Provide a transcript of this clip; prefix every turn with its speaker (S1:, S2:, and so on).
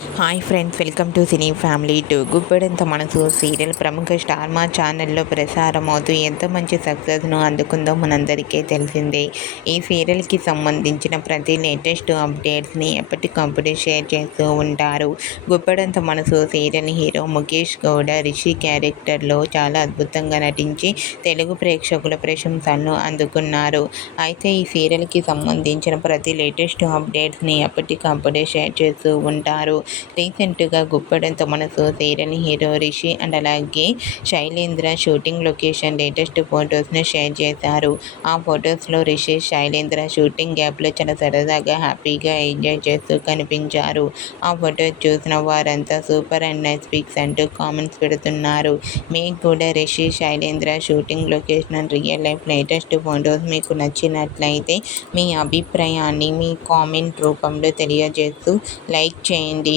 S1: Hi friends welcome to cine family to Guppedantha Manasu serial ప్రముఖ star మా ఛానల్లో ప్రసారం అవుతూ ఎంత మంచి సక్సెస్ను అందుకుందో మనందరికీ తెలిసిందే. ఈ సీరియల్కి సంబంధించిన ప్రతి లేటెస్ట్ అప్డేట్స్ని ఎప్పటికప్పుడు షేర్ చేస్తూ ఉంటారు. గుప్పెడంత మనసు సీరియల్ హీరో ముఖేష్ గౌడ రిషి క్యారెక్టర్లో చాలా అద్భుతంగా నటించి తెలుగు ప్రేక్షకుల ప్రశంసలను అందుకున్నారు. అయితే ఈ సీరియల్కి సంబంధించిన ప్రతి లేటెస్ట్ అప్డేట్స్ని ఎప్పటికప్పుడే షేర్ చేస్తూ ఉంటారు. రీసెంట్గా గుప్పడంతో మనసు సీరియల్ హీరో రిషి అండ్ అలాగే శైలేంద్ర షూటింగ్ లొకేషన్ లేటెస్ట్ ఫొటోస్ను షేర్ చేశారు. ఆ ఫొటోస్లో రిషి శైలేంద్ర షూటింగ్ గ్యాప్లో చాలా సరదాగా హ్యాపీగా ఎంజాయ్ చేస్తూ కనిపించారు. ఆ ఫొటోస్ చూసిన వారంతా సూపర్ అండ్ నైస్ పిక్స్ అంటూ కామెంట్స్ పెడుతున్నారు. మీకు కూడా Rishi Shailendra shooting location and real life latest photos మీకు నచ్చినట్లయితే మీ అభిప్రాయాన్ని మీ కామెంట్ రూపంలో తెలియజేస్తూ లైక్ చేయండి.